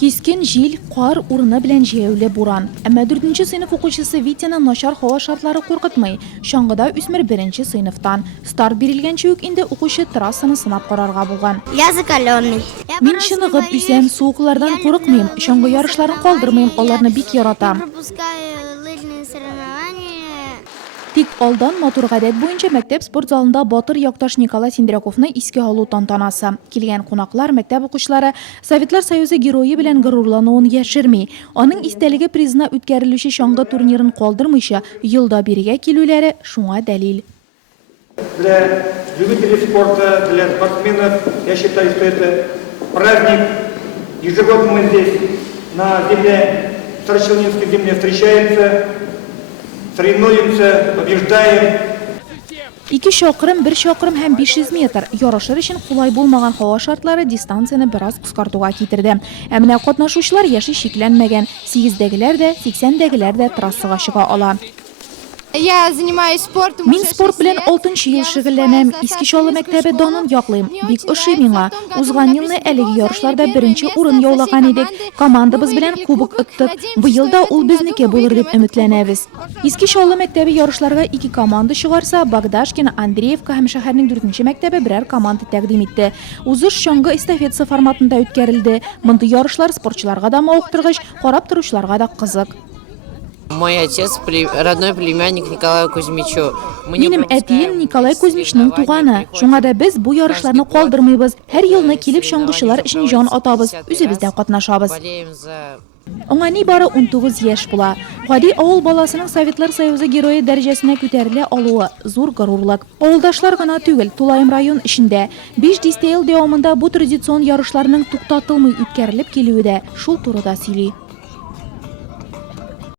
Keskin jil, qor urini bilan jeyevli bo'ron. Ammo 4-sinf o'quvchisi Vitani noshar havo shartlari qo'rqitmay, sho'ng'ida o'smir 1-sinfdan start berilgancha endi o'quvchi trassani sinab qarorga bo'lgan. Men shinig'ib usam, sovuqlardan qo'rqmayman, sho'ng'i yarishlarni qoldirmayman, ularni bek yaratam. Tik oldin motor g'adat bo'yicha maktab sport zalida Botir Yoqtosh Nikolay Sindirakovni esga olib tantanasi. Kelgan qo'noqlar maktab o'quvchilari Sovetlar Soyuzi giroyi bilan g'ururlanuvini yashirmay, uning istaligi prizna o'tkazilishi sho'ng'i turnirini qoldirmishi yilda biriga kelulari shunga dalil. Для любителей спорта, для спортсменов, я считаю, что это праздник. Ежегодно мы здесь на земле, Старощелнинской земле встречаемся, соревнуемся, побеждаем. 2 shoqirim, 1 shoqirim ham 500 metr. Yarışlar uchun qulay bo'lmagan havo shartlari distansiyani biroz qisqartirishga ketirdi. Ammo qatnashuvchilar yashi cheklanmagan. 8dagilar da, 80dagilar da trassaga chiqa oladi. Men sport bilan 6-yil shug'ullanaman. Eskishola maktabi donin yoqlayman. Bek o'shay menga. O'zgan yilni eligi yarishlarda 1-o'rin yo'llagan edik. Komanda biz bilan kubok o'tdik. Bu yilda u bizniki bo'lar deb umidlanamiz. Eskishola maktabi yarishlarga 2 komanda chiqarsa, Bagdashkin, Andreyevka ham shaharning 4-maktabi biror komanda taqdim etdi. Uzush sho'ng'i estafeta formatida o'tkazildi. Bunda yarishlar sportchilarga da mavqtirg'ish, qarab turuvchilarga da qiziq. Мой отец родной племянник Николаю Кузьмичу. Benim әтием Nikolay Kuzmichning tug'ani. Shunga da biz bu yarishlarni qoldirmaymiz. Har yilni kelib sho'ng'ishilar uchun jon otamiz, o'zimizda qatnashamiz. Unga nibari 19 yosh bo'la. G'odiy ovul bolasining Sovetlar Soyuzi giroyi darajasini ko'tarila oluvi zo'r g'ururlik. Ovuldoshlar g'ana tugul, Tulayim rayon ishida 5 yil davomida bu traditsion yarishlarning to'xtatilmay o'tkazilib keluida shul turida sili.